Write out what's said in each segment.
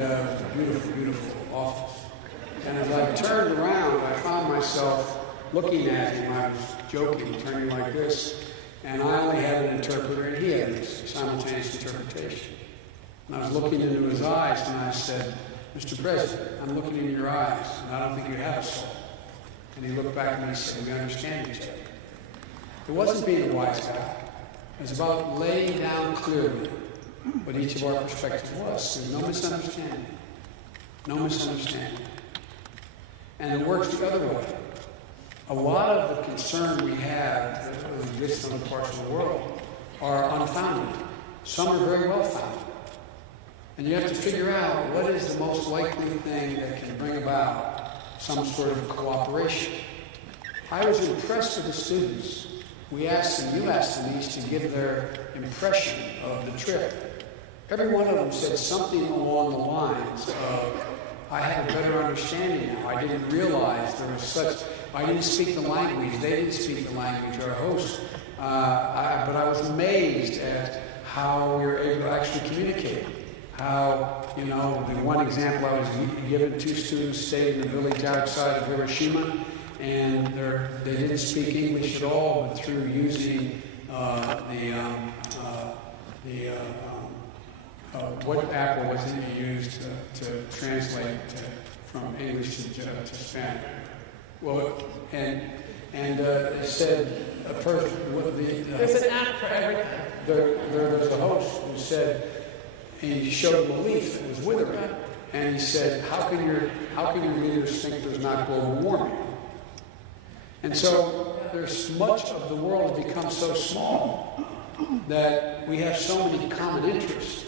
It was a beautiful, beautiful office. And as I turned around, I found myself looking at him. I was joking, turning like this, and I only had an interpreter, and he had a simultaneous interpretation. And I was looking into his eyes, and I said, "Mr. President, I'm looking into your eyes, and I don't think you have a soul." And he looked back at me and said, "We understand each other." It wasn't being a wise guy. It was about laying down clearly what each of our perspectives was. There's no misunderstanding. No misunderstanding. And it works the other way. A lot of the concern we have that exists in other parts of the world are unfounded. Some are very well founded. And you have to figure out what is the most likely thing that can bring about some sort of cooperation. I was impressed with the students. We asked them, you asked them each to give their impression of the trip. Every one of them said something along the lines of, "I have a better understanding now. I didn't realize there was such, I didn't speak the language, they didn't speak the language, our hosts. But I was amazed at how we were able to actually communicate. How, the one example I was given, 2 students stayed in the village outside of Hiroshima, and they didn't speak English at all, but through using what Apple was it you used to translate from English to Spanish? Well, and it said a person. There's an app for everything. There's a host who said, and he showed him a leaf. It was withering, and he said, "How can your readers think there's not global warming?" And so there's much of the world has become so small that we have so many common interests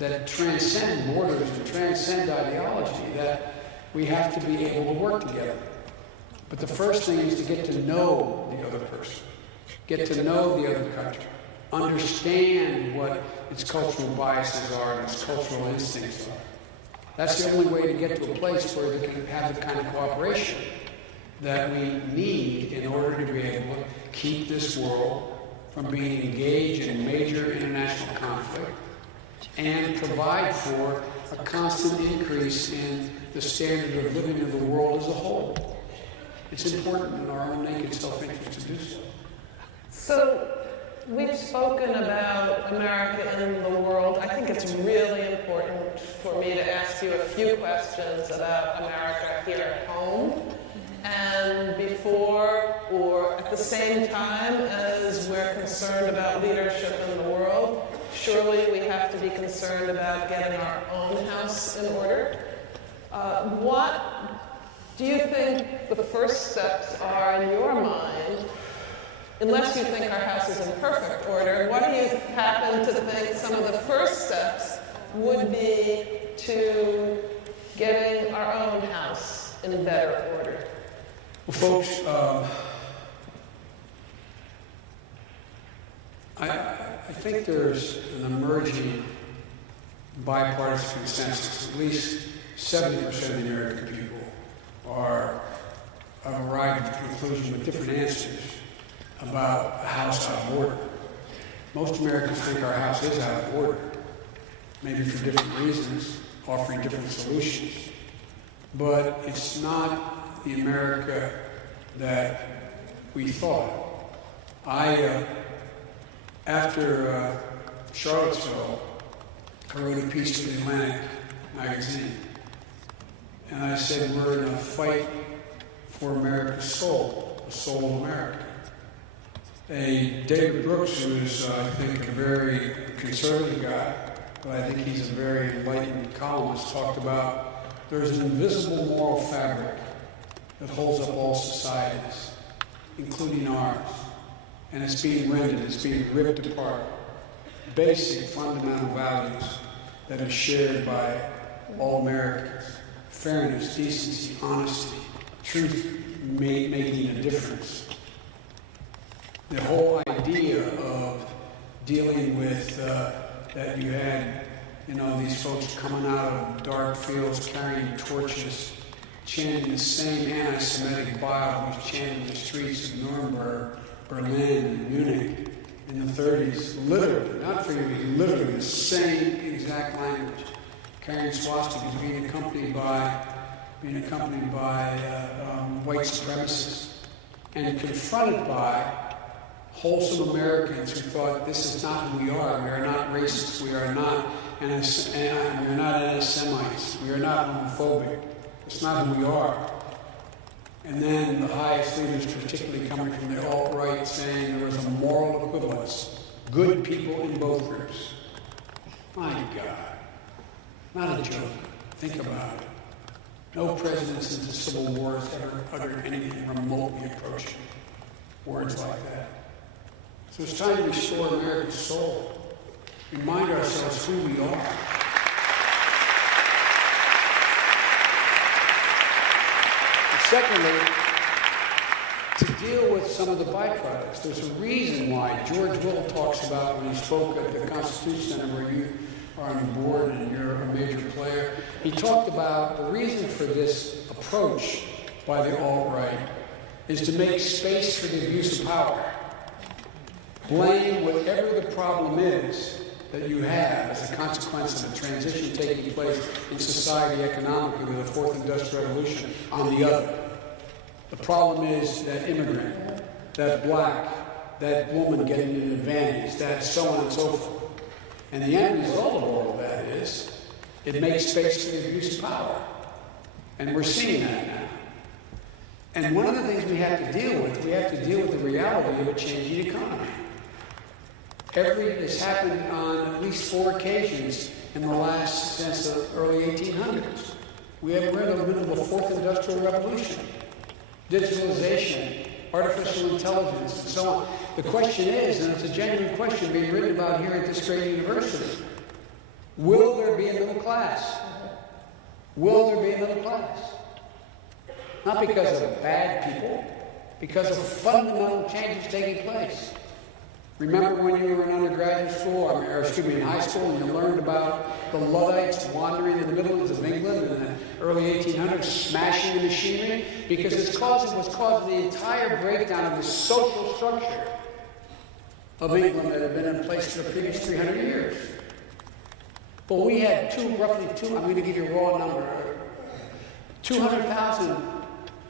that transcend borders and transcend ideology that we have to be able to work together. But the first thing is to get to know the other person, get to know the other country, understand what its cultural biases are and its cultural instincts are. That's the only way to get to a place where we can have the kind of cooperation that we need in order to be able to keep this world from being engaged in major international conflict and provide for a constant increase in the standard of living of the world as a whole. It's important in our own naked self-interest to do so. So, we've spoken about America in the world. I think it's really important for me to ask you a few questions about America here at home. And before or at the same time as we're concerned about leadership in the world, surely we have to be concerned about getting our own house in order. What do you think the first steps are in your mind, unless you think our house is in perfect order? What do you happen to think some of the first steps would be to getting our own house in better order? Well, folks, I think there's an emerging bipartisan consensus. At least 70% of the American people have arrived at the conclusion with different answers about a house out of order. Most Americans think our house is out of order, maybe for different reasons, offering different solutions. But it's not the America that we thought. After Charlottesville, I wrote a piece for the Atlantic magazine, and I said we're in a fight for America's soul, the soul of America. David Brooks, who is, I think, a very conservative guy, but I think he's a very enlightened columnist, talked about there's an invisible moral fabric that holds up all societies, including ours. And it's being rended, it's being ripped apart. Basic fundamental values that are shared by all Americans. Fairness, decency, honesty, truth making a difference. The whole idea of dealing with that you had, these folks coming out of dark fields carrying torches, chanting the same anti-Semitic Bible was chanted in the streets of Nuremberg, Berlin, and Munich in the 30s, literally, not figuratively, literally the same exact language, carrying swastikas, being accompanied by white supremacists, and confronted by wholesome Americans who thought, this is not who we are not racists, we are not anti-Semites, we are not homophobic, it's not who we are. And then the highest leaders, particularly coming from the alt-right, saying there was a moral equivalence, good people in both groups. My God, not a joke, think about it. No president since the Civil War has ever uttered anything remotely approaching words like that. So it's time to restore America's soul. Remind ourselves who we are. And secondly, to deal with some of the byproducts. There's a reason why George Will talks about when he spoke at the Constitution Center, where you are on the board and you're a major player. He talked about the reason for this approach by the alt-right is to make space for the abuse of power. Blame whatever the problem is that you have as a consequence of the transition taking place in society economically with the Fourth Industrial Revolution on the other. The problem is that immigrant, that black, that woman getting an advantage, that so on and so forth. And the end result of all of that is it makes space for the abuse of power. And we're seeing that now. And one of the things we have to deal with the reality of a changing economy. It's happened on at least 4 occasions since the early 1800s. We're in the middle of a fourth industrial revolution. Digitalization, artificial intelligence, and so on. The question is, and it's a genuine question being written about here at this great university, will there be a middle class? Will there be a middle class? Not because of bad people, because of fundamental changes taking place. Remember when you were in undergraduate school, in high school, and you learned about the Luddites wandering in the Midlands of England in the early 1800s, smashing the machinery? Because it was causing the entire breakdown of the social structure of England that had been in place for the previous 300 years. Well, we had roughly two, I'm going to give you a raw number, 200,000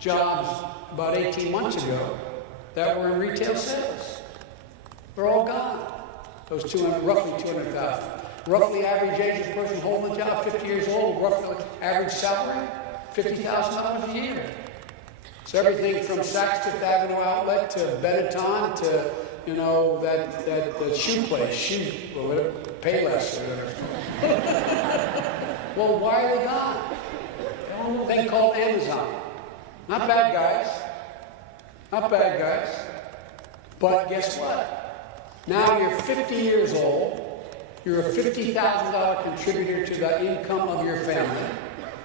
jobs about 18 months ago that were in retail sales. They're all gone. Those roughly 200,000. Roughly average age of a person holding a job, 50 years old, roughly average salary, $50,000 a year. So everything from Saks Fifth Avenue outlet to Benetton to, that shoe place, Payless or whatever. Well, why are they gone? A thing called Amazon. Not bad guys. But guess what? Now you're 50 years old, you're a $50,000 contributor to the income of your family,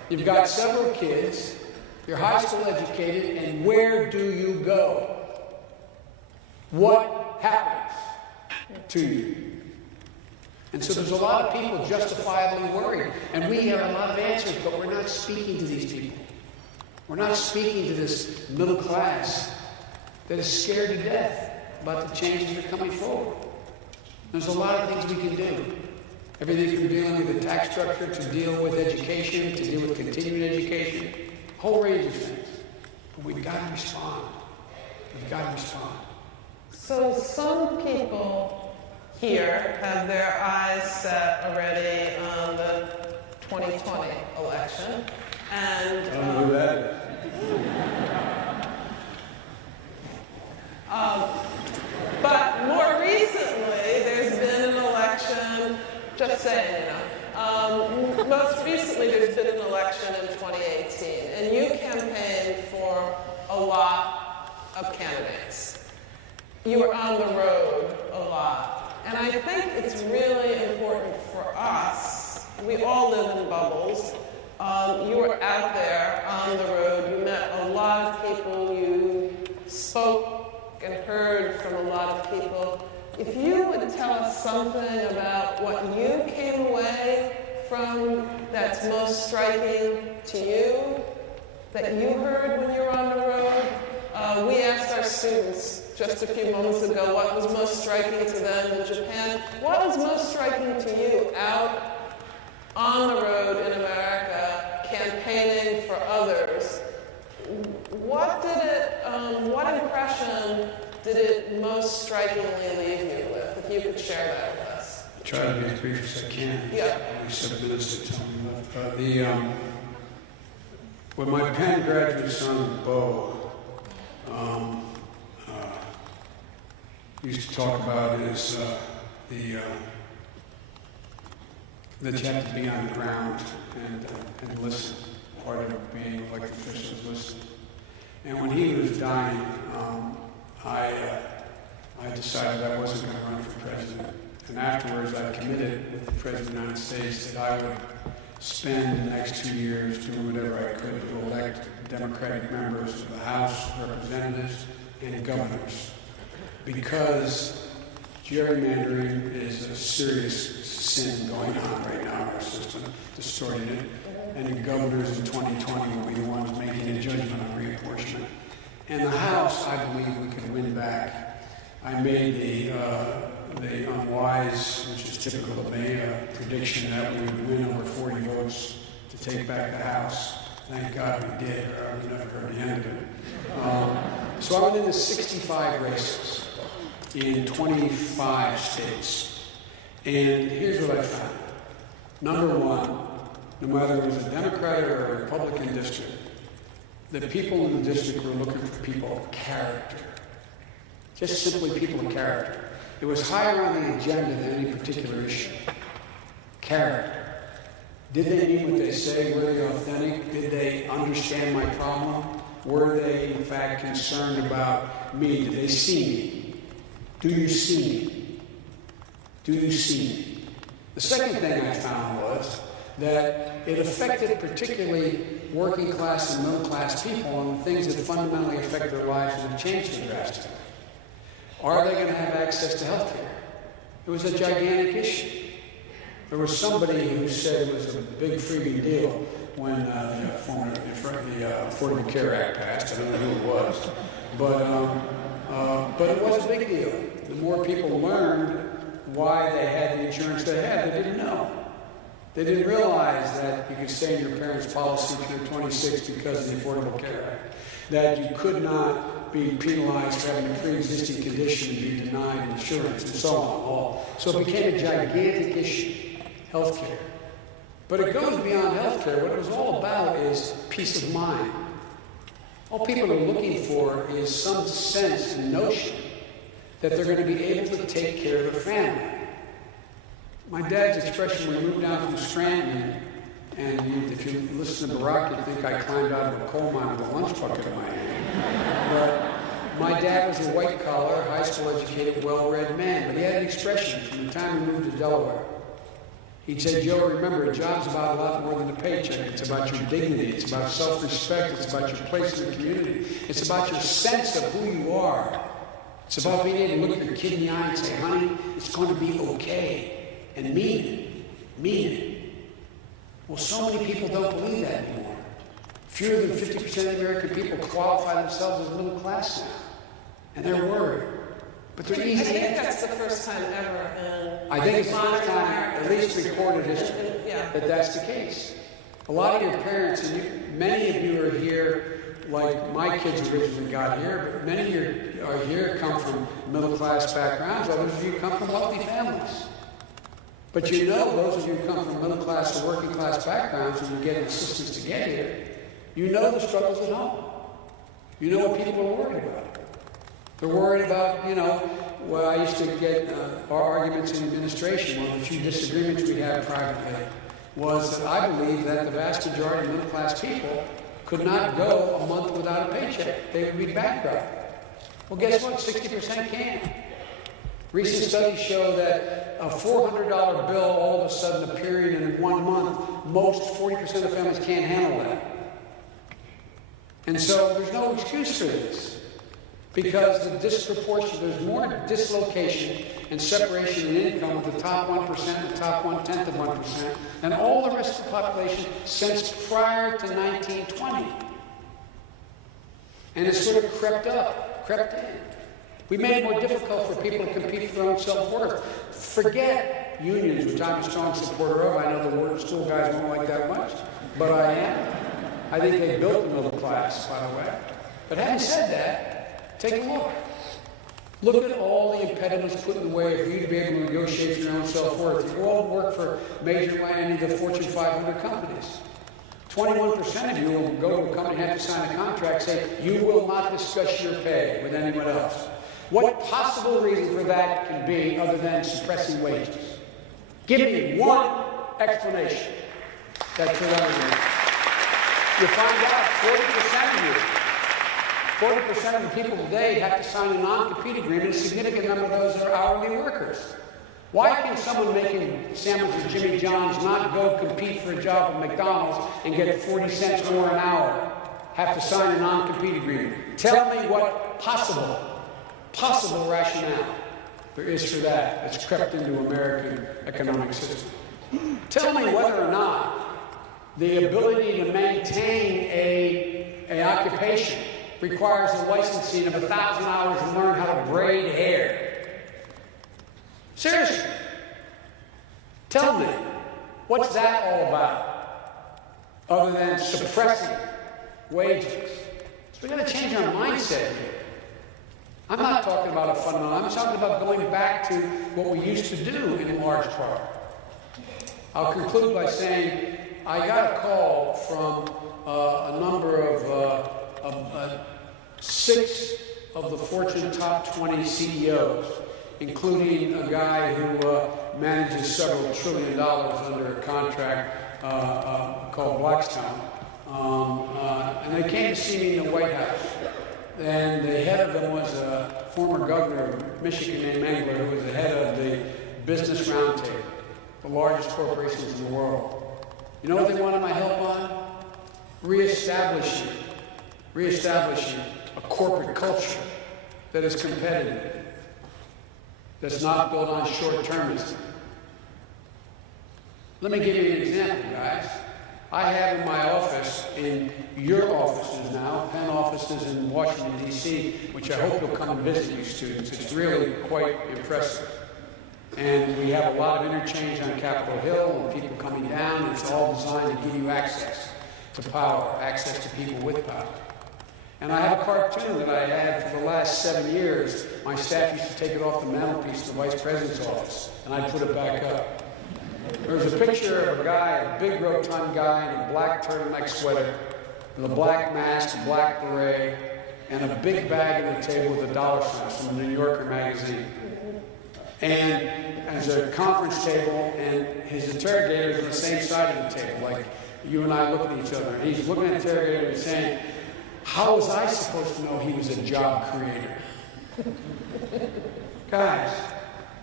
you've got several kids, you're high school educated, and where do you go? What happens to you? And so there's a lot of people justifiably worried, and we have a lot of answers, but we're not speaking to these people. We're not speaking to this middle class that is scared to death about the changes that are coming forward. There's a lot of things we can do. Everything from dealing with the tax structure to deal with education, to deal with continuing education, a whole range of things. But we've got to respond. So some people here have their eyes set already on the 2020 election. And I don't know who that is. But more recently, there's been an election, just saying, most recently there's been an election in 2018, and you campaigned for a lot of candidates. You were on the road a lot. And I think it's really important for us, we all live in bubbles. You were out there on the road, you met a lot of people, you spoke and heard from a lot of people. If you would tell us something about what you came away from that's most striking to you, that you heard when you were on the road. We asked our students just a few moments ago what was most striking to them in Japan. What was most striking to you out on the road in America, campaigning for others. What impression did it most strikingly leave you with? If you could share that with us. I'll try to be as brief as I can. Yeah. Only 7 minutes to tell me left. What my Penn graduate son, Bo, used to talk about is that you have to be on the ground and listen. Part of being elected official is listening. And when he was dying, I decided I wasn't going to run for president. And afterwards, I committed with the President of the United States that I would spend the next 2 years doing whatever I could to elect Democratic members of the House, Representatives, and governors. Because gerrymandering is a serious sin going on right now in our system, distorting it. And the governors in 2020 will be the ones making a judgment on reapportionment. And the House, I believe we could win back. I made the unwise, which is typical of me, prediction that we would win over 40 votes to take back the House. Thank God we did, or I would never heard the end of it. So I went into 65 races in 25 states. And here's what I found. Number one, no matter if it was a Democratic or a Republican district, the people in the district were looking for people of character. Just simply people of character. It was higher on the agenda than any particular issue. Character. Did they mean what they say? Were they authentic? Did they understand my problem? Were they, in fact, concerned about me? Did they see me? Do you see me? Do you see me? The second thing I found was that it affected particularly working class and middle class people and things that fundamentally affect their lives and have changed them drastically. Are they going to have access to health care? It was a gigantic issue. There was somebody who said it was a big freebie deal when the Affordable Care Act passed. I don't know who it was. But it was a big deal. The more people learned why they had the insurance they had, they didn't know. They didn't realize that you could stay in your parents' policy till you're 26 because of the Affordable Care Act. That you could not be penalized for having a pre-existing condition and be denied insurance and so on. So it became a gigantic issue, health care. But it goes beyond health care. What it was all about is peace of mind. All people are looking for is some sense and notion that they're going to be able to take care of their family. My dad's expression when we moved down from Scranton, and if you listen to Barack, you'd think I climbed out of a coal mine with a lunch bucket in my hand. But my dad was a white-collar, high school educated, well-read man, but he had an expression from the time we moved to Delaware. He'd say, Joe, remember, a job's about a lot more than a paycheck. It's about your dignity. It's about self-respect. It's about your place in the community. It's about your sense of who you are. It's about being able to look at your kid in the eye and say, honey, it's going to be okay. And mean it. Mean it. Well, so many people don't believe that anymore. Fewer than 50% of American people qualify themselves as middle class now. And they're worried. But they're easy. I think that's the first time ever in I think it's the first time, at least recorded history, that that's the case. A lot of your parents, and many of you are here, like my kids originally got here, but many of you are here, come from middle-class backgrounds. Others of you come from wealthy families. But you know, those of you who come from middle-class or working-class backgrounds and you get assistance to get here, you know the struggles at home. You know what people are worried about. They're worried about, well, I used to get our arguments in administration. One of the few disagreements we had privately was that I believe that the vast majority of middle-class people could not go a month without a paycheck. They would be bankrupt. Well, guess what? 60% can. Recent studies show that a $400 bill all of a sudden appearing in 1 month, most 40% of families can't handle that. And so there's no excuse for this. Because there's more dislocation and separation in income with the top 1%, the top 1/10 of 1%, than all the rest of the population since prior to 1920. And it's sort of crept in. We made it more difficult for people to compete for their own self-worth. Forget unions, which I'm a strong supporter of. I know the word school guys won't like that much, but I am. I think they built the middle class, by the way. But having said that, take a look. Look at all the impediments put in the way for you to be able to negotiate for your own self-worth. You all work for major any of the Fortune 500 companies. 21% of you will go to a company and have to sign a contract saying you will not discuss your pay with anyone else. What possible reason for that can be other than suppressing wages? Give me one explanation that could undermine. You'll find out 40% of you, 40% of the people today have to sign a non-compete agreement. A significant number of those are hourly workers. Why can someone making sandwiches at Jimmy John's not go compete for a job at McDonald's and get 40 cents more an hour, have to sign a non-compete agreement? Tell me what possible rationale there is for that that's crept into American economic system. Tell me whether or not the ability to maintain an occupation requires the licensing of 1,000 hours to learn how to braid hair. Seriously. Tell me, what's that all about? Other than suppressing wages. So we've got to change our mindset here. I'm not talking about a fundamental, I'm talking about going back to what we used to do in large part. I'll conclude by saying I got a call from a number of 6 of the Fortune top 20 CEOs, including a guy who manages several $1 trillion under a contract called Blackstone. And they came to see me in the White House. And the head of them was a former governor of Michigan named Engler, who was the head of the Business Roundtable, the largest corporations in the world. You know what they wanted my help on? Reestablishing a corporate culture that is competitive, that's not built on short-termism. Let me give you an example, guys. I have in my office, in your offices now, Penn offices in Washington, D.C., which I hope you'll come and visit, you students. It's really quite impressive. And we have a lot of interchange on Capitol Hill and people coming down. It's all designed to give you access to power, access to people with power. And I have a cartoon that I had for the last 7 years. My staff used to take it off the mantelpiece in the Vice President's office, and I'd put it back up. There's a picture of a guy, a big rotund guy in a black turtleneck sweater, with a black mask, a black beret, and a big bag on the table with a dollar sign from the New Yorker magazine. And there's a conference table, and his interrogator is on the same side of the table, like you and I look at each other. And he's looking at the interrogator and saying, how was I supposed to know he was a job creator? Guys,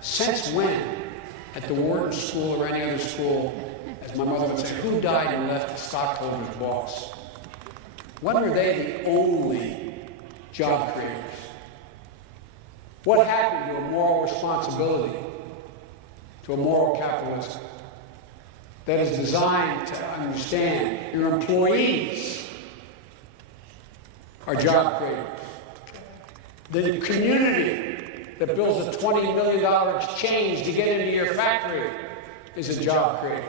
since when, at the Wharton School or any other school, as my mother would say, who died and left the stockholder's boss? When were they the only job creators? What happened to a moral responsibility, to a moral capitalism that is designed to understand your employees are job creators? The community that builds a $20 million exchange to get into your factory is a job creator.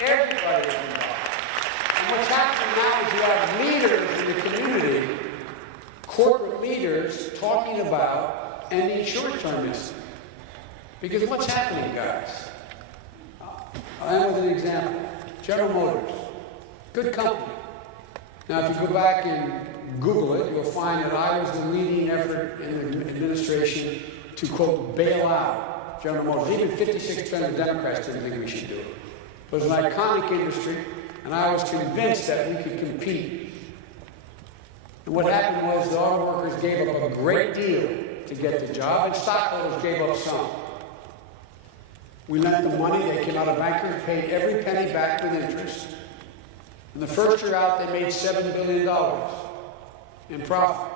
Everybody is involved. And what's happening now is you have leaders in the community, corporate leaders, talking about ending short-termism. Because what's happening, guys? I'll end with an example. General Motors, good company. Now, if you go back and Google it, you'll find that I was the leading effort in the administration to, quote, bail out General Motors. Even 56% of the Democrats didn't think we should do it. It was an iconic industry, and I was convinced that we could compete. And what happened was the auto workers gave up a great deal to get the job, and stockholders gave up some. We lent the money, they came out of bankers, paid every penny back with interest. And the first year out, they made $7 billion in profit.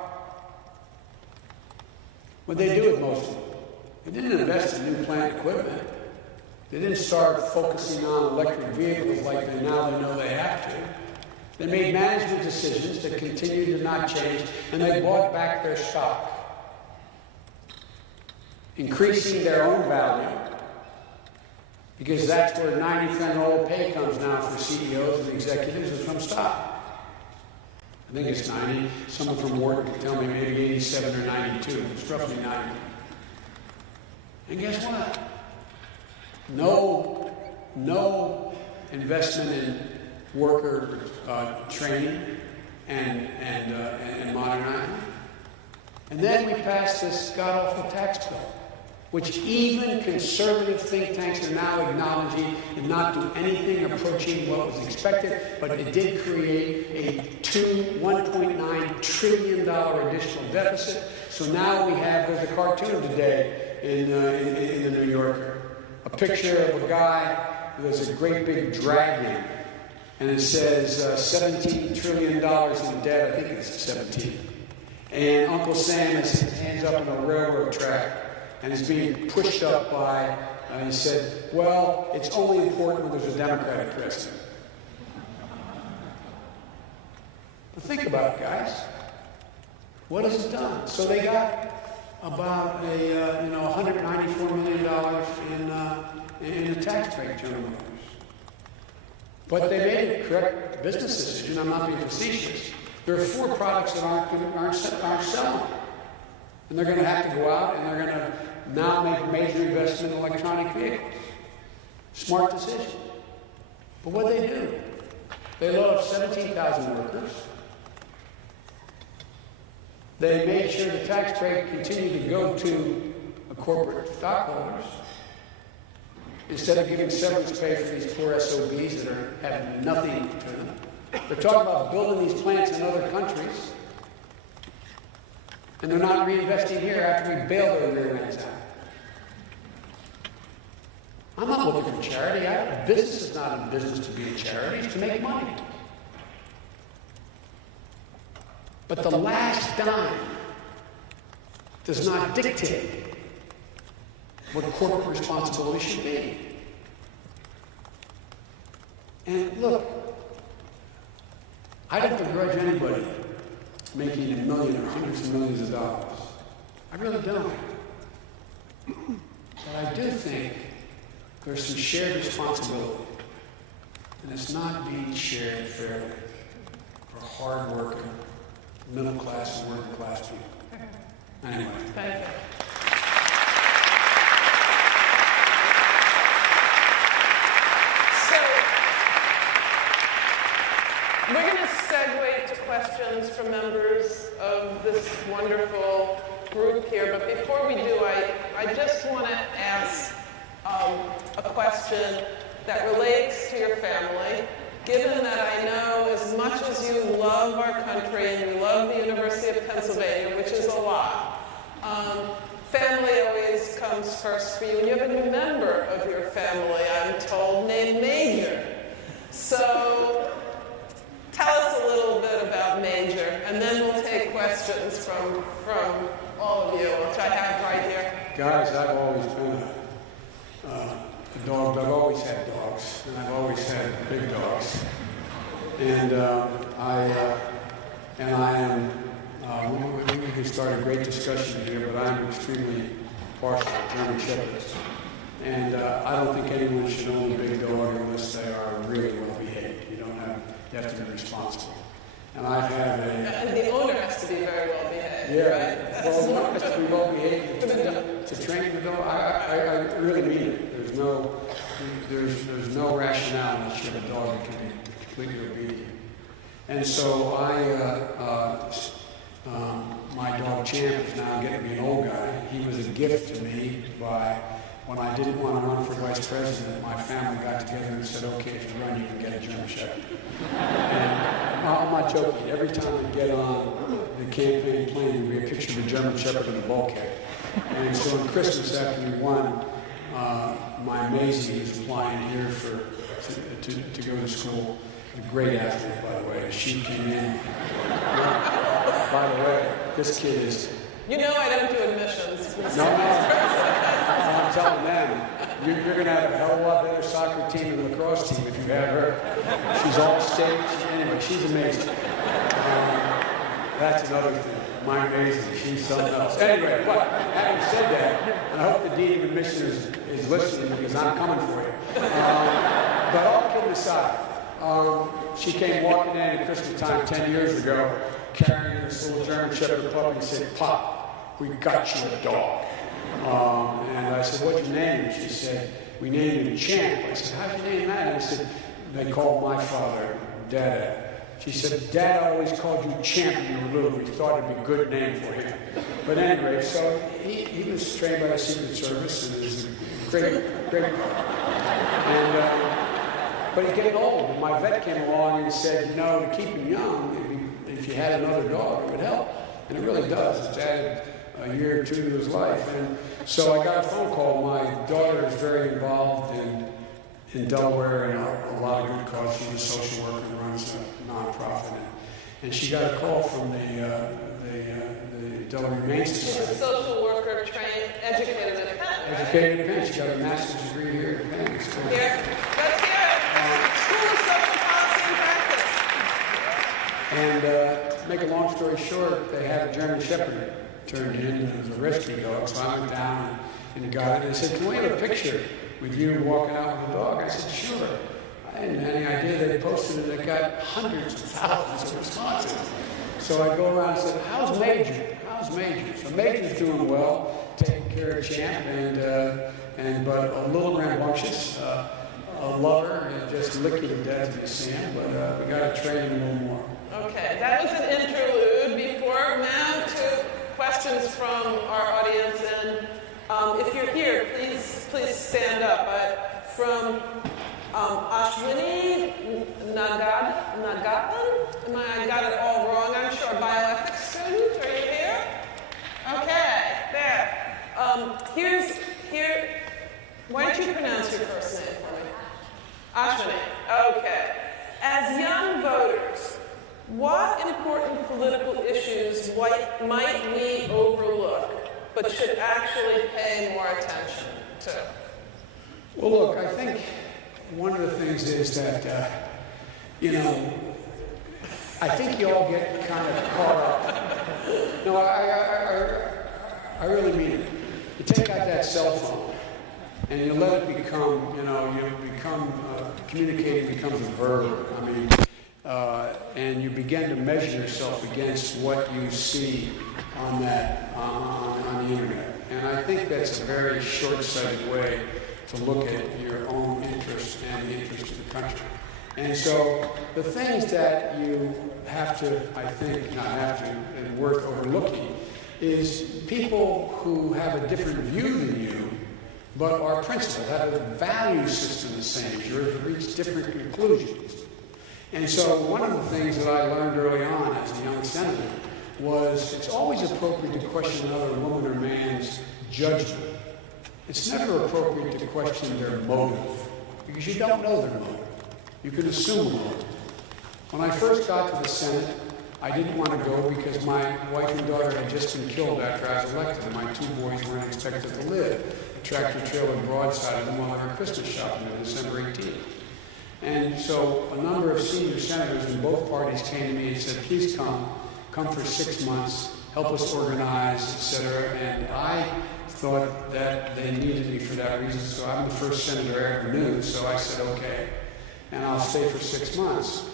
What did they do with most of it? They didn't invest in new plant equipment. They didn't start focusing on electric vehicles like they know they have to. They made management decisions that continue to not change, and they bought back their stock, increasing their own value Because that's where 90% of all pay comes now for CEOs and executives is from stock. I think it's 90. Someone from Wharton can tell me maybe 87 or 92. It's roughly 90. And guess what? No investment in worker training and modernizing. And then we passed this god-awful tax bill, which even conservative think tanks are now acknowledging and not do anything approaching what was expected, but it did create a $1.9 trillion additional deficit. So now we have, there's a cartoon today in the New Yorker, a picture of a guy who has a great big dragon, and it says $17 trillion in debt. I think it's 17. And Uncle Sam has his hands up on a railroad track and is being pushed up by, he said, well, it's only important when there's a Democratic president. But think about it, guys. What has it done? So they got about $194 million in a tax break, General Motors. But they made a correct business decision. I'm not being facetious. There are 4 products that aren't selling. And they're going to have to go out and they're going to now make a major investment in electronic vehicles. Smart decision. But what they do? They laid off 17,000 workers. They made sure the tax break continued to go to corporate stockholders instead of giving severance pay for these poor SOBs that are having nothing to them. They're talking about building these plants in other countries, and they're not reinvesting here after we bail their rear ends out. I'm not looking for charity. A business is not in business to be a charity. It's to make money. But the last dime does not dictate what corporate responsibility should be. And look, I don't begrudge anybody making $1 million or hundreds of millions of dollars. I really don't. But I do think there's some shared responsibility, and it's not being shared fairly for hard-working, middle-class and working-class people. Anyway. Thank you. We're going to segue to questions from members of this wonderful group here, but before we do, I just want to ask a question that relates to your family, given that I know as much as you love our country and you love the University of Pennsylvania, which is a lot, family always comes first for you, and you have a member of your family, I'm told, named Major. So tell us a little bit about Major, and then we'll take questions from all of you, which I have right here. Guys, I've always been a dog. I've always had dogs, and I've always had big dogs. And I am. We can start a great discussion here, but I'm extremely partial to German Shepherds, and I don't think anyone should own a big dog unless they are really well behaved. You have to be responsible. And I've had And the owner has to be very well behaved, right? Well, the owner has to be well behaved to train the dog. I really mean it. There's no rationale unless you have a dog that can be completely obedient. And so my dog Champ is now getting to be an old guy. He was a gift to me when I didn't want to run for vice president. My family got together and said, okay, if you run, you can get a German Shepherd. And I'm not joking. Every time I get on the campaign plane, there'd be a picture of a German Shepherd in the bulkhead. And so on Christmas after we won, my Maisie is flying here to go to school. A great athlete, by the way. She came in. By the way, this kid is... You know I don't do admissions. No. I'm telling them, you're going to have a hell of a lot better soccer team and lacrosse team if you have her. She's all state. Anyway, she's amazing. That's another thing. My amazing. She's something else. Anyway, but having said that, and I hope the Dean of Admissions is listening because I'm coming for you. But all kidding aside, she came walking in at Christmas time 10 years ago, carrying this little German Shepherd puppy and said, "Pop, we got you a dog." And I said, "What'd you name him?" She said, "We named him Champ." I said, "How'd you name that?" And I said, "They called my father Dada." She said, "Dad always called you Champ when you were little. We thought it'd be a good name for him." But anyway, so he was trained by the Secret Service and is a great dog. But he's getting old. And my vet came along and said, "You know, to keep him young, if you had another dog, it would help." And it really does. It's added a year or two to his life. And so I got a phone call. My daughter is very involved in Delaware and a lot of good cause. She's a social worker and runs a nonprofit. And she got a call from the Delaware Humane Society. She's a social worker, trained, educated at Penn. Educated at Penn. She got a master's degree here at Penn. Here. Let's hear it. School of Social Policy and Practice. And to make a long story short, they had a German Shepherd turned in as a rescue dog. So I went down and got it. And they said, "Can we have a picture with you walking out with a dog?" I said, "Sure." I hadn't had any idea they posted it. They got hundreds of thousands of responses. So I go around and said, "How's Major? How's Major?" So Major's doing well, taking care of Champ, but a little rambunctious, a lover, and just licking to death if you see him. But we got to train him a little more. Okay, that was an interlude. Before now to questions from our audience, and if you're here, please stand up. From Ashwini Nagapan? I got it all wrong, I'm sure. Bioethics student, are you here? Okay, there. Why don't you pronounce your first name for me? Ashwini. Okay. As young voters, what important political issues might we overlook, but should actually pay more attention to? Well, look, I think one of the things is that, I think you all get kind of caught up. No, I really mean it. You take out that cell phone and you let it become, communicating becomes a verb. And you begin to measure yourself against what you see on the internet. And I think that's a very short-sighted way to look at your own interest and the interest of the country. And so the things that you have to, I think, not have to, and worth overlooking, is people who have a different view than you, but are principled, have a value system the same as yours, reach different conclusions. And so one of the things that I learned early on as a young senator was it's always appropriate to question another woman or man's judgment. It's never appropriate to question their motive, because you don't know their motive. You can assume a motive. When I first got to the Senate, I didn't want to go because my wife and daughter had just been killed after I was elected, and my two boys weren't expected to live. A tractor trailer broadsided them while they were Christmas shopping on December 18th. And so a number of senior senators in both parties came to me and said, "Please come for 6 months, help us organize, etc." And I thought that they needed me for that reason, so I'm the first senator I ever knew, so I said, "Okay, and I'll stay for 6 months."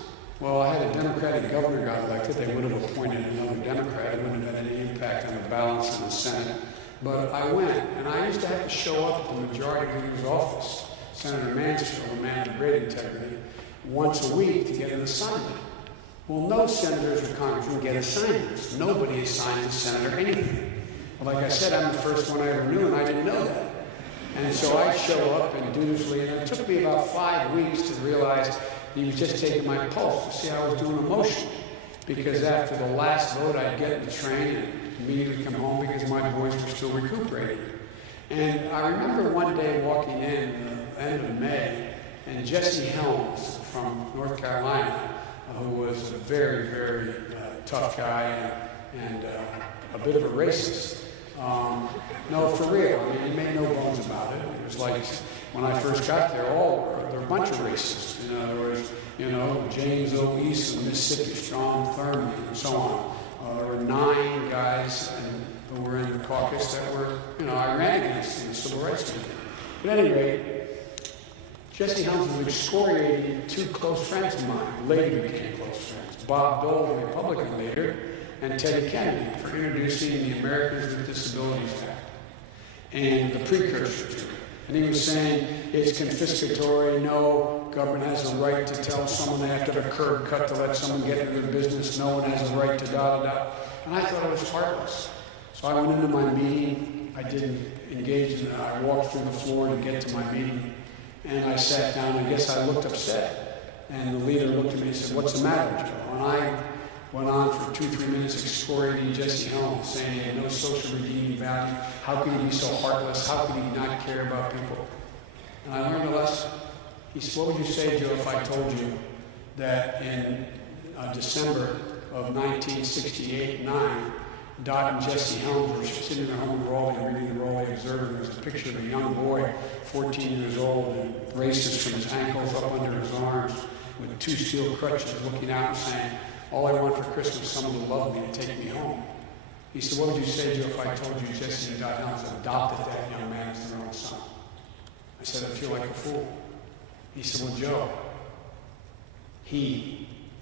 Well, I had a Democratic governor got elected. They would have appointed another Democrat. It wouldn't have had any impact on the balance in the Senate. But I went, and I used to have to show up at the majority leader's office, Senator Mansfield, a man of great integrity, once a week to get an assignment. Well, no senators or congressmen get assignments. Nobody assigns a senator anything. Well, like I said, I'm the first one I ever knew, and I didn't know that. And so I show up and dutifully, and it took me about 5 weeks to realize he was just taking my pulse to see how I was doing emotionally. Because after the last vote, I'd get in the train and immediately come home because my boys were still recuperating. And I remember one day walking in the end of May, and Jesse Helms from North Carolina, who was a very, very tough guy and a bit of a racist. No, for real. I mean, he made no bones about it. It was like when I first got there, there were a bunch of racists. There was, James O. East of Mississippi, Strom Thurmond, and so on. There were 9 guys who were in the caucus that were, I ran against in the civil rights movement. But at any rate, Jesse Helms was excoriating 2 close friends of mine, who later became close friends, Bob Dole, the Republican leader, and Teddy Kennedy, for introducing the Americans with Disabilities Act and the precursor to it. And he was saying it's confiscatory, no, government has a right to tell someone they have to have a curb cut to let someone get into their business, no one has a right to da-da-da. And I thought it was heartless. So I went into my meeting, I didn't engage in it, I walked through the floor to get to my meeting, and I sat down, and I guess I looked upset. And the leader looked at me and said, "What's the matter, Joe?" And I went on for 2-3 minutes excoriating Jesse Helms, saying he had no social redeeming value. How could he be so heartless? How could he not care about people? And I learned a lesson. He said, "What would you say, Joe, if I told you that in December of 1968-9, Dot and Jesse Helms were sitting in their home in Raleigh reading the Raleigh Observer. There was a picture of a young boy, 14 years old, and braces from his ankles up under his arms with 2 steel crutches, looking out and saying, 'All I want for Christmas is someone to love me and take me home.'" He said, "What would you say, Joe, if I told you Jesse and Dot Helms adopted that young man as their own son?" I said, "I'd feel like a fool." He said, "Well, Joe,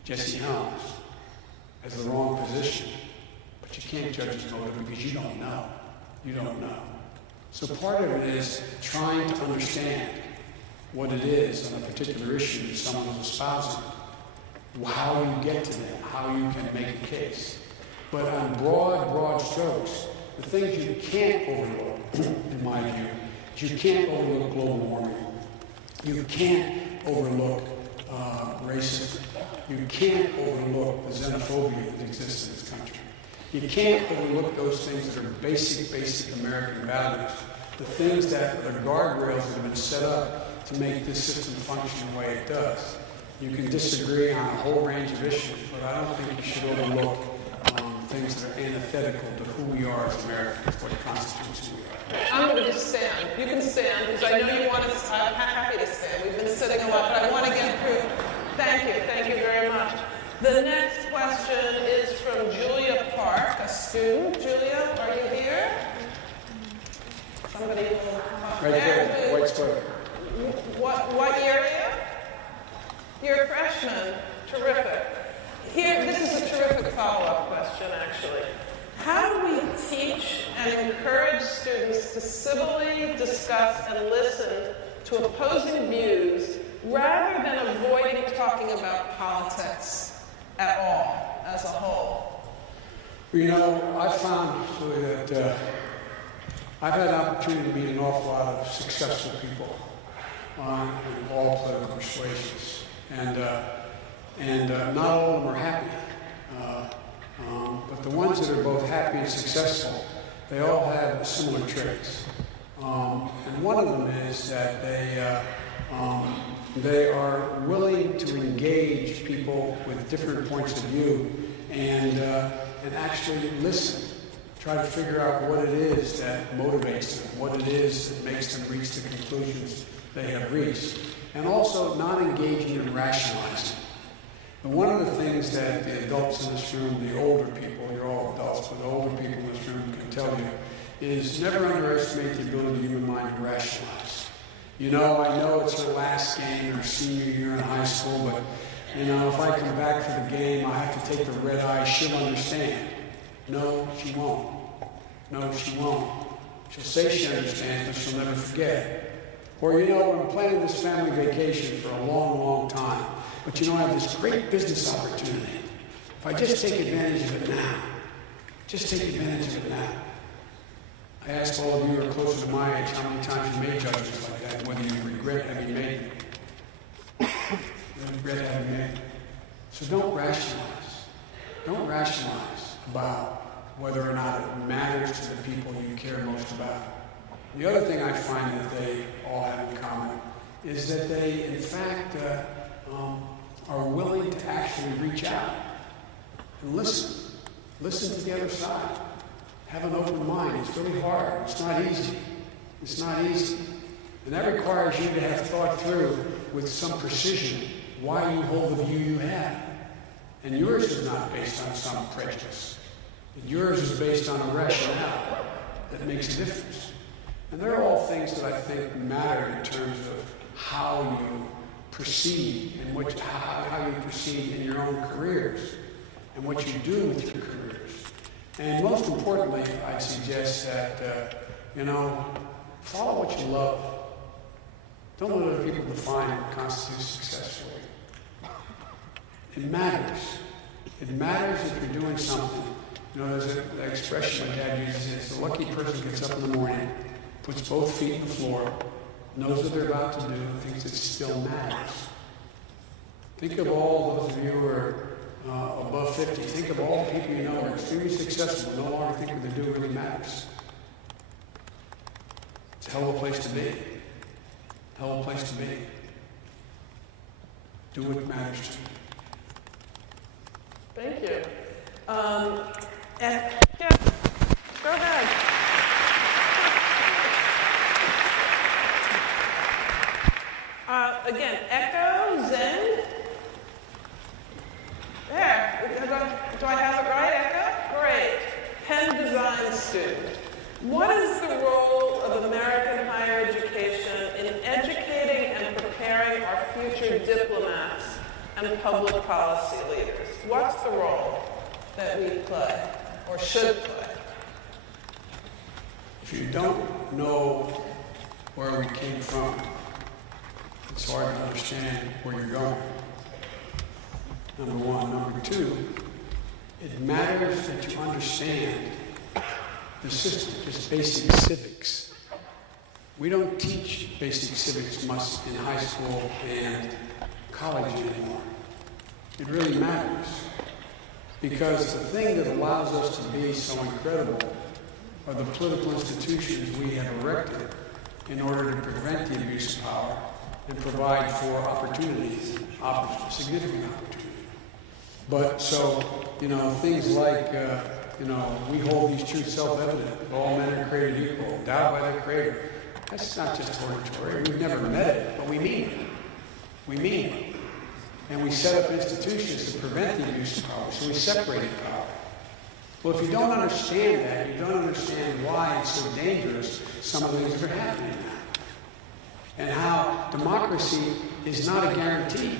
Jesse Helms, has the wrong position. But you can't judge his motive because you don't know. You don't know." So part of it is trying to understand what it is on a particular issue that someone is espousing, how you get to them, how you can make a case. But on broad strokes, the things you can't overlook, in my view, is you can't overlook global warming. You can't overlook racism. You can't overlook the xenophobia that exists in this country. You can't overlook those things that are basic American values, the things that are the guardrails that have been set up to make this system function the way it does. You can disagree on a whole range of issues, but I don't think you should overlook things that are antithetical to who we are as Americans, what constitutes who we are. I'm going to just stand. You can stand, because I know you want to. I'm happy to stand. We've been sitting a lot, but I want to get through. Thank you very much. The next question is from Julia Park, a student. Julia, are you here? Somebody will come Right there, white square. What area? You're a freshman. Terrific. This is a terrific follow-up question, actually. How do we teach and encourage students to civilly discuss and listen to opposing views rather than avoiding talking about politics at all, as a whole? I found that I've had an opportunity to meet an awful lot of successful people in all political persuasions, and not all of them are happy. But the ones that are both happy and successful, they all have similar traits. And one of them is that they are willing to engage people with different points of view and actually listen, try to figure out what it is that motivates them, what it is that makes them reach the conclusions they have reached, and also not engaging in rationalizing. And one of the things that the adults in this room, the older people, you're all adults, but the older people in this room can tell you, is never underestimate the ability of the human mind to rationalize. I know it's her last game, her senior year in high school, but, if I come back for the game, I have to take the red eye, she'll understand. No, she won't. No, she won't. She'll say she understands, but she'll never forget. Or, I'm planning this family vacation for a long time, but I have this great business opportunity. If I just take advantage of it now, I ask all of you who are closer to my age how many times you made judgments like that, whether you regret having made them. So don't rationalize. Don't rationalize about whether or not it matters to the people you care most about. The other thing I find that they all have in common is that they, in fact, are willing to actually reach out and listen. Listen to the other side. Have an open mind. It's really hard. It's not easy. And that requires you to have thought through with some precision why you hold the view you have. And yours is not based on some prejudice. And yours is based on a rationale that makes a difference. And they're all things that I think matter in terms of how you proceed and how you proceed in your own careers and what you do with your careers. And most importantly, I'd suggest that, follow what you love. Don't let other people define what constitutes success for you. It matters. It matters if you're doing something. There's an expression my dad uses. It's the lucky person gets up in the morning, puts both feet on the floor, knows what they're about to do, and thinks it still matters. Think of all those of you who are above 50. Think of all the people you know who are extremely successful and no longer think what they do really matters. It's a hell of a place to be. Hell of a place to be. Do what matters to you. Thank you. Yeah, go ahead. Again, Echo, Zen. There. Do I have it right, Echo? Great. Penn design student. What is the role of American higher education in educating and preparing our future diplomats and public policy leaders? What's the role that we play or should play? If you don't know where we came from, it's hard to understand where you're going. Number one. Number two, it matters that you understand the system, just basic civics. We don't teach basic civics much in high school and college anymore. It really matters. Because the thing that allows us to be so incredible are the political institutions we have erected in order to prevent the abuse of power and provide for opportunities, significant opportunities. But so, things like, we hold these truths self-evident, that all men are created equal, endowed by their Creator. That's not just oratory. We've never met it, but we mean it. We mean it. And we set up institutions to prevent the abuse of power, so we separated power. Well, if you don't understand that, you don't understand why it's so dangerous, some of the things that are happening now. And how democracy is not a guarantee.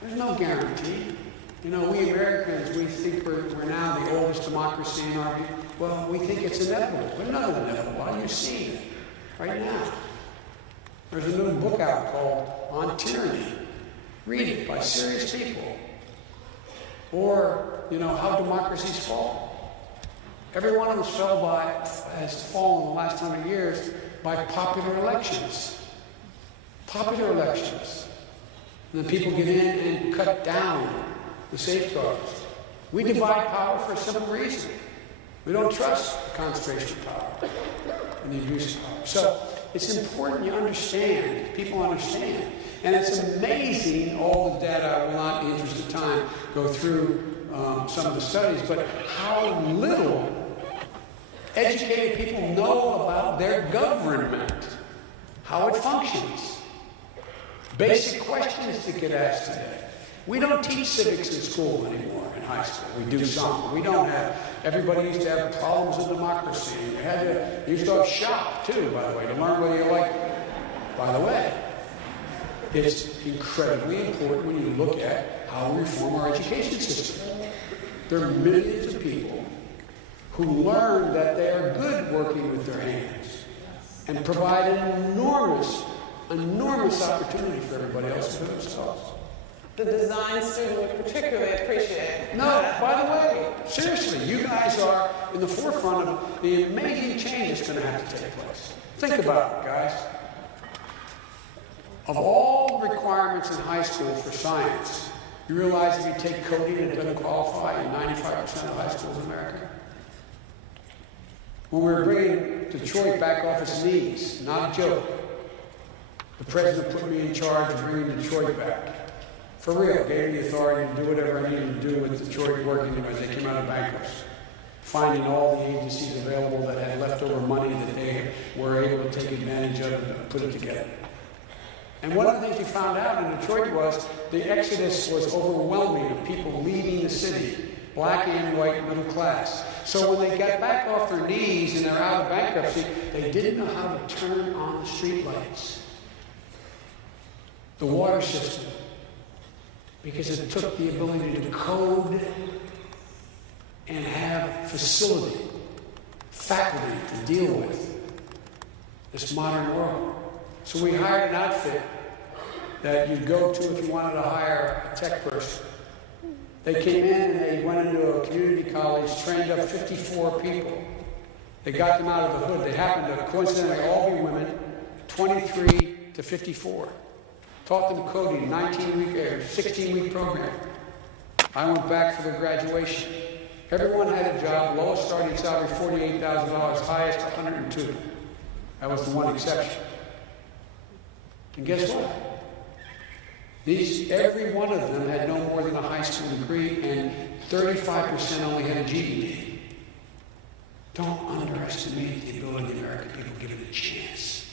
There's no guarantee. We Americans, we think we're now the oldest democracy in our view. Well, we think it's inevitable. We're not inevitable. Why are you seeing it right now? There's a new book out called On Tyranny. Read it by serious people. Or, how democracies fall. Every one of them has fallen in the last 100 years by popular elections. Popular elections. And then people get in and cut down the safeguards. We divide power for a simple reason. We don't trust the concentration of power and the abuse of power. So it's important you understand, people understand. And it's amazing, all the data, I will not in the interest of time go through some of the studies, but how little educated people know about their government, how it functions. Basic questions that get asked today. We don't teach civics in school anymore, in high school. We do some. We don't have. Everybody used to have problems with democracy. You used to have shop, too, by the way, to learn whether you like it. By the way, it's incredibly important when you look at how we reform our education system. There are millions of people who learn that they are good working with their hands and provide an enormous opportunity for everybody else and for themselves. The design student would particularly appreciate. No, by the way, seriously, you guys are in the forefront of the amazing change that's going to have to take place. Think about it, guys. Of all the requirements in high school for science, you realize if you take coding, it doesn't qualify in 95% of high schools in America? When we were bringing Detroit back off its knees, not a joke, the president put me in charge of bringing Detroit back. For real, gave me the authority to do whatever I needed to do with Detroit working as they came out of bankruptcy. Finding all the agencies available that had leftover money that they were able to take advantage of and put it together. And one of the things we found out in Detroit was the exodus was overwhelming of people leaving the city, black and white middle class. So when they got back off their knees and they're out of bankruptcy, they didn't know how to turn on the streetlights, the water system, because it took the ability to code and have facility, faculty to deal with this modern world. So we hired an outfit that you'd go to if you wanted to hire a tech person. They came in and they went into a community college, trained up 54 people. They got them out of the hood. They happened to coincidentally all be women, 23 to 54. Taught them coding, 19-week or 16-week program. I went back for their graduation. Everyone had a job, lowest starting salary $48,000, highest $102,000. That was the one exception. And guess what? Every one of them had no more than a high school degree, and 35% only had a GED. Don't underestimate the ability of the American people given a chance,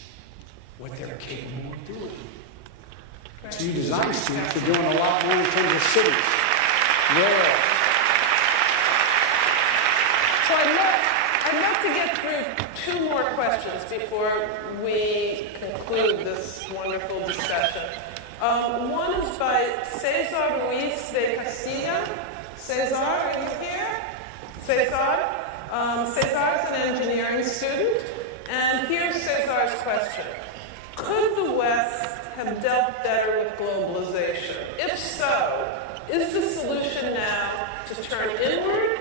what they're capable of doing. So you design students are doing a lot more in terms of cities. Yeah. So I'd love to get through 2 more questions before we conclude this wonderful discussion. One is by Cesar Ruiz de Castilla. Cesar, are you here? Cesar? Cesar is an engineering student, and here's Cesar's question. Could the West have dealt better with globalization? If so, is the solution now to turn inward,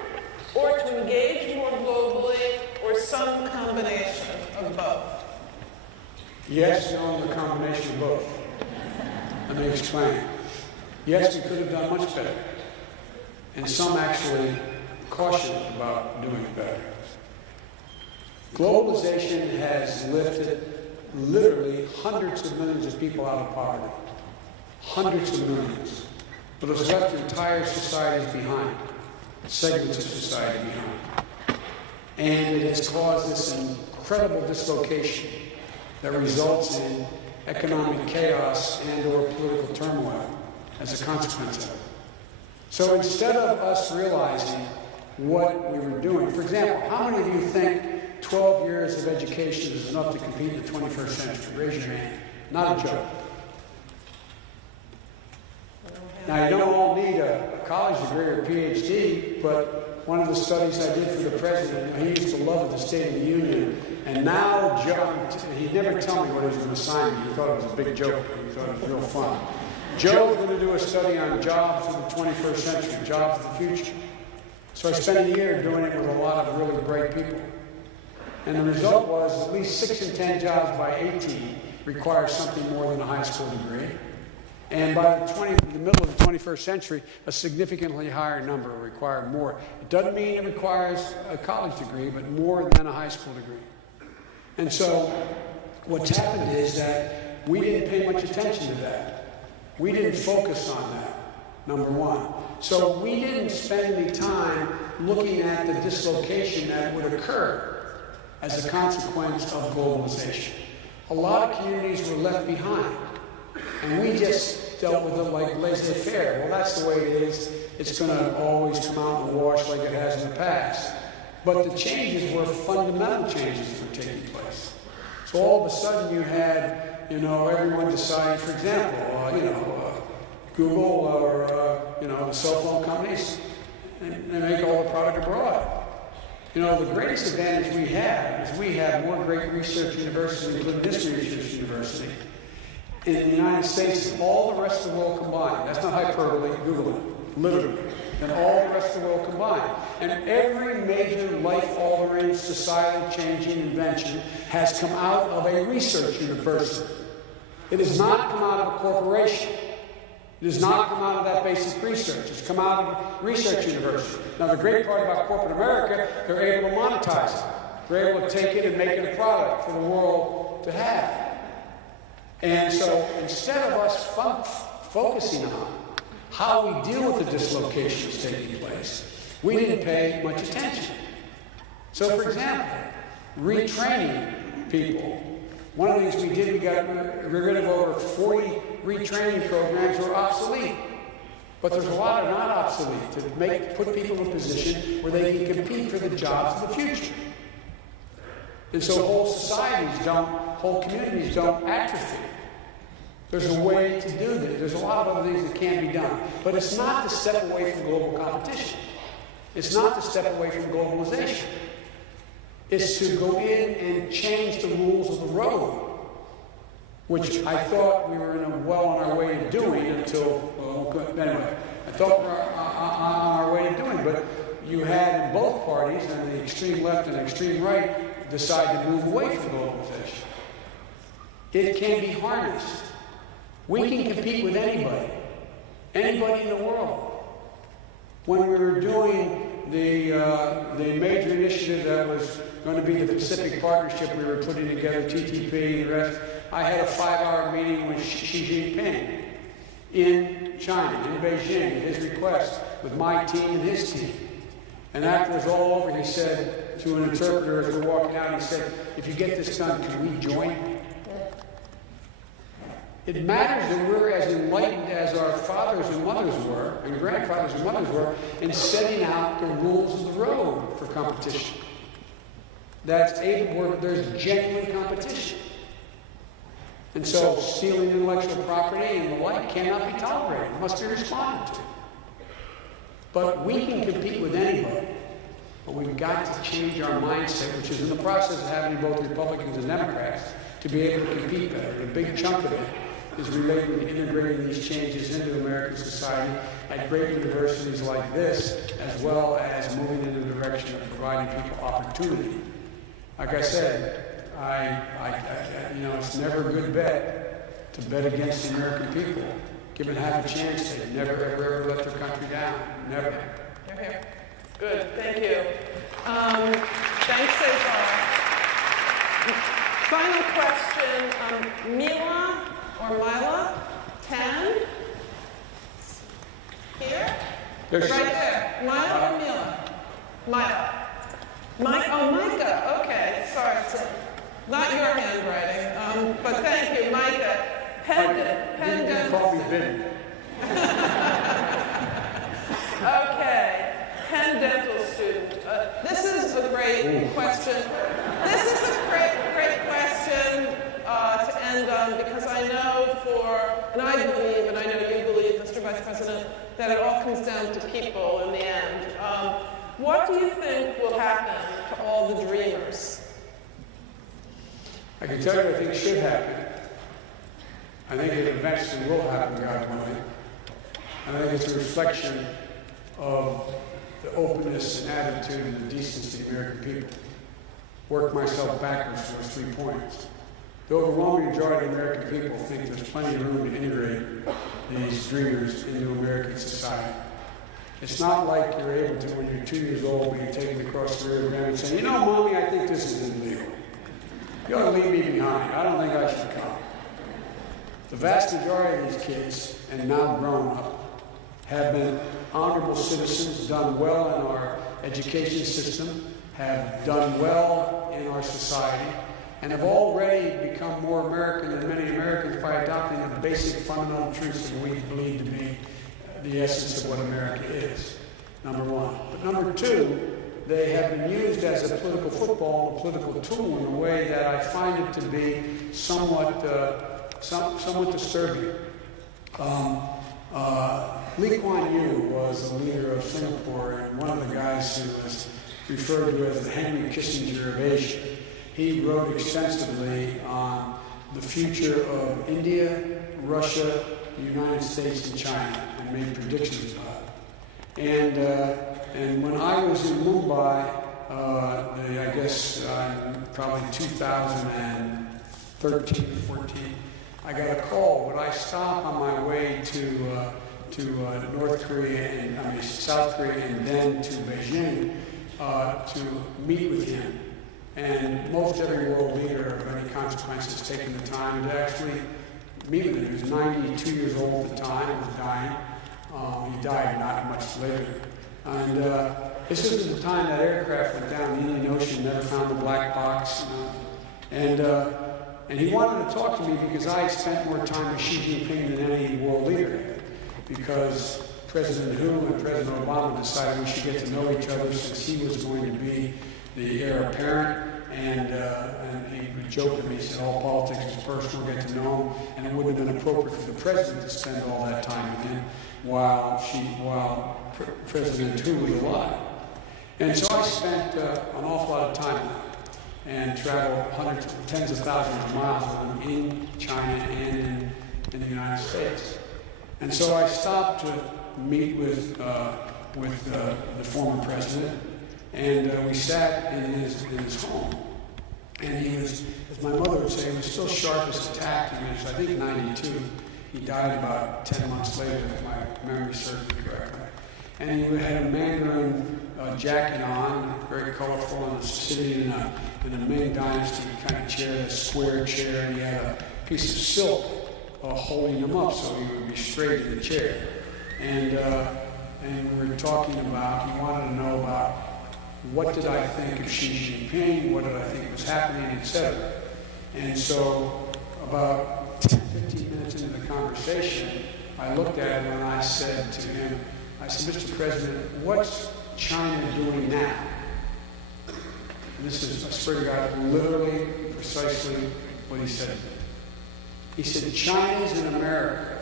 or to engage more globally, or some combination of both? Yes, no, and a combination of both. Let me explain. Yes, we could have done much better. And some actually caution about doing better. Globalization has lifted literally hundreds of millions of people out of poverty. Hundreds of millions. But it's left entire societies behind. Segments of society behind. And it has caused this incredible dislocation that results in economic chaos and or political turmoil as a consequence of it. So instead of us realizing what we were doing, for example, how many of you think 12 years of education is enough to compete in the 21st century? Raise your hand. Not a joke. Now, you don't all need a college degree or a PhD, but one of the studies I did for the president, he used to love the State of the Union, and now he'd never tell me what he was going to assign me. He thought it was a big joke. He thought it was real fun. Joe was going to do a study on jobs of the 21st century, jobs of the future. So I spent a year doing it with a lot of really bright people. And the result was at least 6 in 10 jobs by 18 require something more than a high school degree. And by the middle of the 21st century, a significantly higher number require more. It doesn't mean it requires a college degree, but more than a high school degree. And so what's happened is that we didn't pay much attention to that. We didn't focus on that, number one. So we didn't spend any time looking at the dislocation that would occur as a consequence of globalization. A lot of communities were left behind. And we just dealt with it like laissez-faire. Well, that's the way it is. It's going to always come out in the wash like it has in the past. But the changes were fundamental changes that were taking place. So all of a sudden you had, everyone decided, for example, Google or, the cell phone companies, and make all the product abroad. The greatest advantage we have is we have more great research universities, including this research university, in the United States than all the rest of the world combined. That's not hyperbole, Google it, literally. Than all the rest of the world combined. And every major life-altering, society-changing invention has come out of a research university. It has not come out of a corporation. It has not come out of that basic research. It's come out of a research university. Now, the great part about corporate America, they're able to monetize it. They're able to take it and make it a product for the world to have. And so instead of us focusing on how we deal with the dislocations taking place, we didn't pay much attention. So, for example, retraining people. One of the things we did, we got rid of over 40 retraining programs that were obsolete. But there's a lot that are not obsolete to put people in a position where they can compete for the jobs of the future. And so whole communities don't atrophy. There's a way to do this. There's a lot of other things that can be done. But it's not to step away from global competition. It's not to step away from globalization. It's to go in and change the rules of the road, which I thought we were well on our way to doing anyway, I thought we were on our way to doing, but you had in both parties, and the extreme left and the extreme right, decide to move away from globalization. It can be harnessed. We can compete with anybody in the world. When we were doing the major initiative that was going to be the Pacific Partnership, we were putting together TTP and the rest, I had a 5-hour meeting with Xi Jinping in China, in Beijing, at his request, with my team and his team. And after it was all over, he said to an interpreter as we're walking out, he said, "If you get this done, can we join?" It matters that we're as enlightened as our fathers and mothers were, and grandfathers and mothers were, in setting out the rules of the road for competition. That's where there's genuine competition. And so stealing intellectual property and the like cannot be tolerated. It must be responded to. But we can compete with anybody. But we've got to change our mindset, which is in the process of having both Republicans and Democrats, to be able to compete better. And a big chunk of it is related to integrating these changes into American society at great universities like this, as well as moving in the direction of providing people opportunity. Like I said, it's never a good bet to bet against the American people. Given half a chance, they never, ever let their country down. Never. Here. Good, thank you. Thanks, Cesar. Final question, Mila or Mila? 10? Here? Right there. Mila or Mila? Mila. Micah. Okay, sorry. It's not your handwriting, but thank you, Micah. Penn call me Ben. Okay, Penn dental student. This is a great question. This is a great question to end on, because I know and I believe, and I know you believe, Mr. Vice President, that it all comes down to people in the end. What do you think will happen to all the dreamers? I can tell you I think it should happen. I think it eventually will happen, God willing. And I think it's a reflection of the openness and attitude and the decency of the American people. Work myself backwards for those 3 points. The overwhelming majority of American people think there's plenty of room to integrate these dreamers into American society. It's not like you're able to, when you're 2 years old, being taken across the Rio Grande and saying, "You know, Mommy, I think this is illegal. You ought to leave me behind. I don't think I should come." The vast majority of these kids, and now grown up, have been honorable citizens, done well in our education system, have done well in our society, and have already become more American than many Americans by adopting the basic fundamental truths that we believe to be the essence of what America is, number one. But number two, they have been used as a political football, a political tool in a way that I find it to be somewhat disturbing. Lee Kuan Yew was the leader of Singapore and one of the guys who was referred to as the Henry Kissinger of Asia. He wrote extensively on the future of India, Russia, the United States, and China, and made predictions about it. And when I was in Mumbai, probably 2013, 14, I got a call. Would I stop on my way to South Korea, and then to Beijing to meet with him? And most every world leader of any consequence has taken the time to actually meet with him. He was 92 years old at the time, he was dying. He died not much later. And this was at the time that aircraft went down the Indian Ocean, never found the black box. And he wanted to talk to me because I had spent more time with Xi Jinping than any world leader had. Because President Hu and President Obama decided we should get to know each other since he was going to be the heir apparent. And he would joke with me, he said, all politics is personal, get to know him. And it wouldn't have been appropriate for the president to spend all that time with him while President Hu was alive. And so I spent an awful lot of time with him and traveled hundreds, tens of thousands of miles with him in China and in the United States. And so I stopped to meet with the former president, and we sat in his home. And he was, as my mother would say, he was still sharp as a tack. He was, I think, 92. He died about 10 months later, if my memory serves me correctly. And he had a Mandarin jacket on, very colorful, and was sitting in a Ming Dynasty kind of chair, a square chair, and he had a piece of silk holding him up so he would be straight in the chair. And we were talking about, he wanted to know about what did I think of Xi Jinping, what did I think was happening, etc. And so about 10, 15 minutes into the conversation, I looked at him and I said to him, I said, Mr. President, what's China doing now? And this is, I swear to God, literally, precisely what he said. He said, China's in America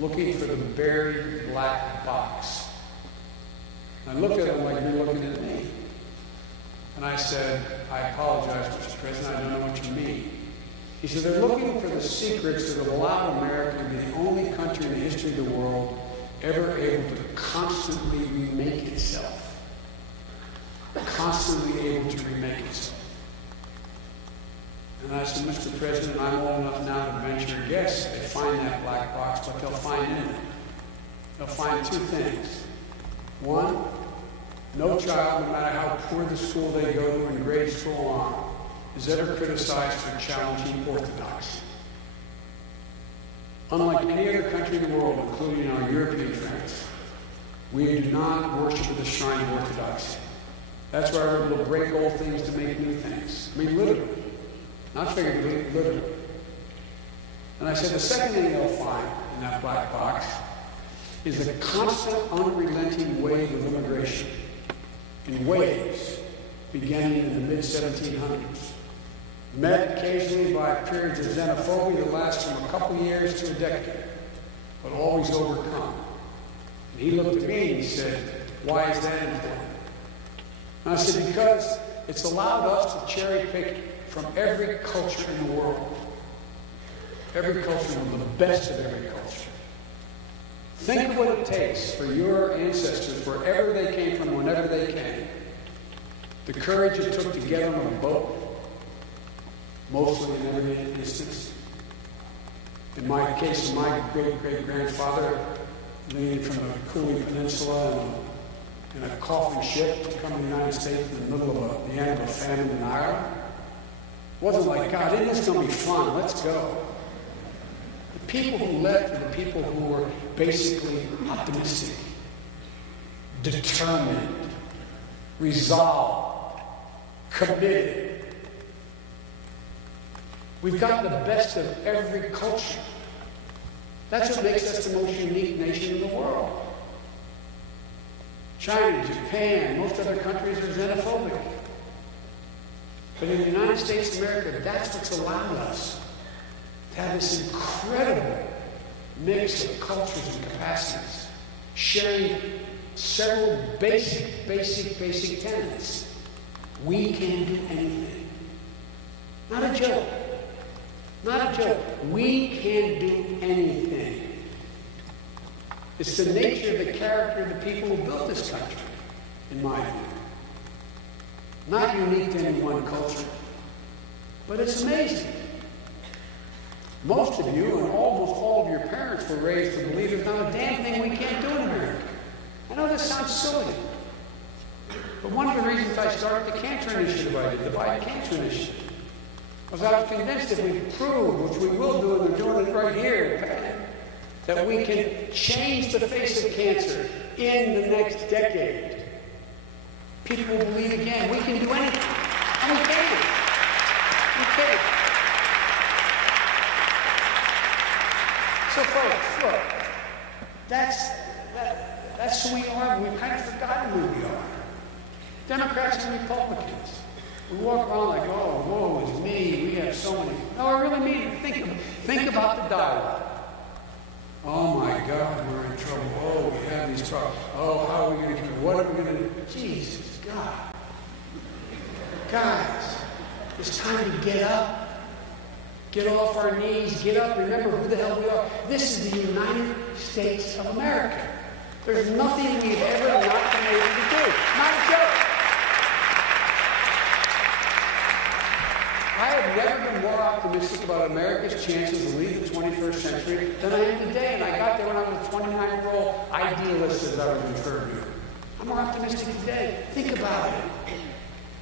looking for the buried black box. And I looked at him like you're looking at me. And I said, I apologize, Mr. President, I don't know what you mean. He said, they're looking for the secrets that have allowed America to be the only country in the history of the world ever able to constantly remake itself. Constantly able to remake itself. And I said, Mr. President, I'm old enough now to venture a guess they find that black box, but they'll find in it. They'll find two things. One, no child, no matter how poor the school they go to and grade school on, is ever criticized for challenging orthodoxy. Unlike any other country in the world, including our European friends, we do not worship at the shrine of orthodoxy. That's why we're able to break old things to make new things. I mean, literally. Not figuratively, literally. And I said the second thing they'll find in that black box is the constant, unrelenting wave of immigration in waves beginning in the mid-1700s, met occasionally by periods of xenophobia that last from a couple years to a decade, but always overcome. And he looked at me and he said, why is that important? And I said, because it's allowed us to cherry pick from every culture in the world. Every culture, the best of every culture. Think of what it takes for your ancestors, wherever they came from, whenever they came, the courage it took to get on a boat, mostly in every instance. In my case, my great-great-grandfather leaving from the Cooley Peninsula in a coffin ship to come to the United States in the middle of the end of a famine in Ireland. It wasn't like, God, isn't this going to be fun? Let's go. The people who left were the people who were basically optimistic, determined, resolved, committed. We've got the best of every culture. That's what makes us the most unique nation in the world. China, Japan, most other countries are xenophobic. But in the United States of America, that's what's allowed us to have this incredible mix of cultures and capacities, sharing several basic tenets. We can do anything. Not a joke. Not a joke. We can do anything. It's the nature of the character of the people who built this country, in my view. Not unique to any one culture, but it's amazing. Most of you and almost all of your parents were raised to believe there's not a damn thing we can't do in America. I know this sounds silly, but one of the reasons I started the cancer initiative I did, the Biden Cancer Initiative, was I was convinced if we prove, which we will do, and they're doing it right here, that we can change the face of cancer in the next decade. People will believe again. We can do anything. And we can. We can. So folks, look, That's who we are. We've kind of forgotten who we are. Democrats and Republicans. We walk around like, oh, woe is me. We have so many. No, I really mean it. Think about the dialogue. Oh my God, we're in trouble. Oh, we have these problems. Oh, how are we going to do it? What are we going to do? Jesus, God. Guys, it's time to get up. Get off our knees. Get up. Remember who the hell we are. This is the United States of America. There's nothing we've ever not been able to do. Not a joke. I have never been more optimistic about America's chances of leading the 21st century than I am today. And I got there when I was a 29-year-old idealist, as I was referred to. I'm more optimistic today. Think about it.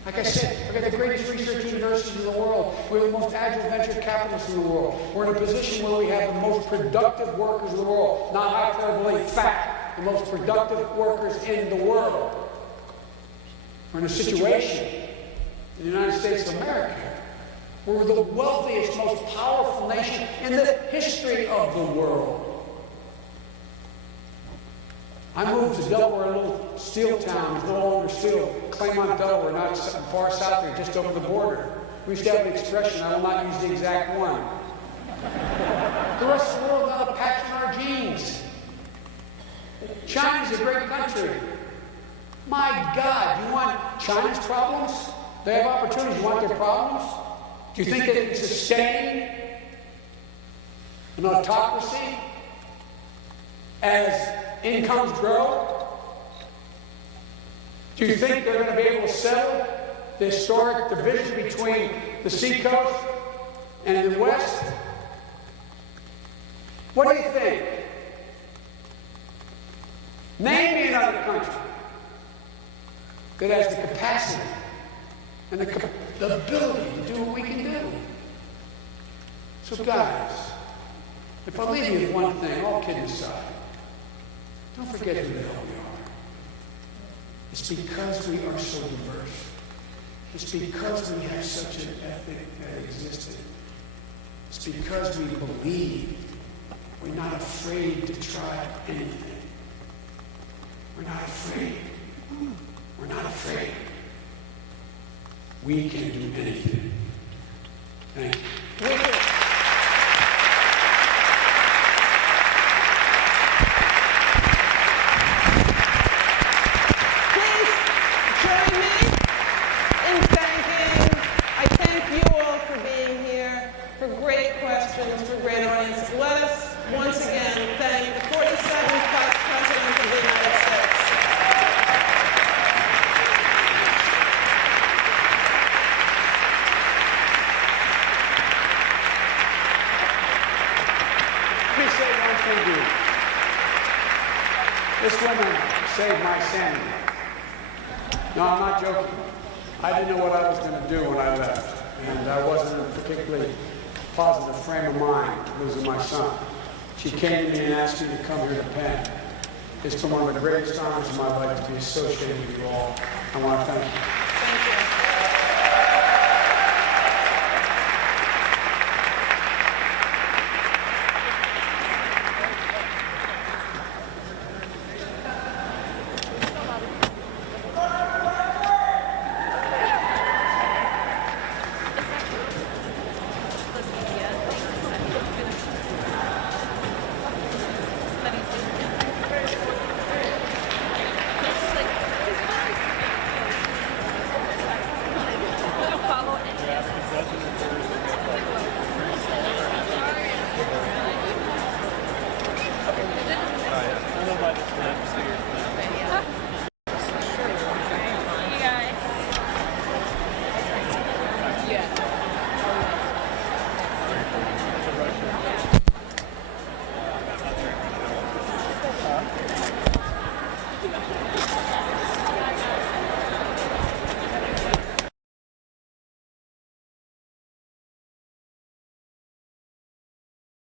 Like I said, we've got the greatest research universities in the world. We're the most agile venture capitalists in the world. We're in a position where we have the most productive workers in the world. Not hyperbole, fact. The most productive workers in the world. We're in a situation in the United States of America where we're the wealthiest, most powerful nation in the history of the world. I moved to Delaware, a little steel town, a little older steel, Claymont, Delaware, not far south there, just over the border. We used to have an expression, I will not use the exact one. The rest of the world got a patch in our jeans. China's a great country. My God, you want China's problems? They have opportunities. You want their problems? Do you think they can sustain an autocracy as incomes grow? Do you think they're going to be able to settle the historic division between the seacoast and the West? What do you think? Name me another country that has the capacity and the ability to do what we can do. So guys, if I leave you with one thing, all kidding aside, don't forget who the hell we are. It's because we are so diverse. It's because we have such an ethic that existed. It's because we believe. We're not afraid to try anything. We're not afraid. We're not afraid. We can do anything. Thank you. Please join me in thanking, I thank you all for being here, for great questions, for great audience. Let us once again thank the 47th Vice President of the United States. Let me say one thing to you. This woman saved my sanity. No, I'm not joking. I didn't know what I was going to do when I left. And I wasn't in a particularly positive frame of mind losing my son. She came to me and asked me to come here to Penn. It's been one of the greatest honors of my life to be associated with you all. I want to thank you.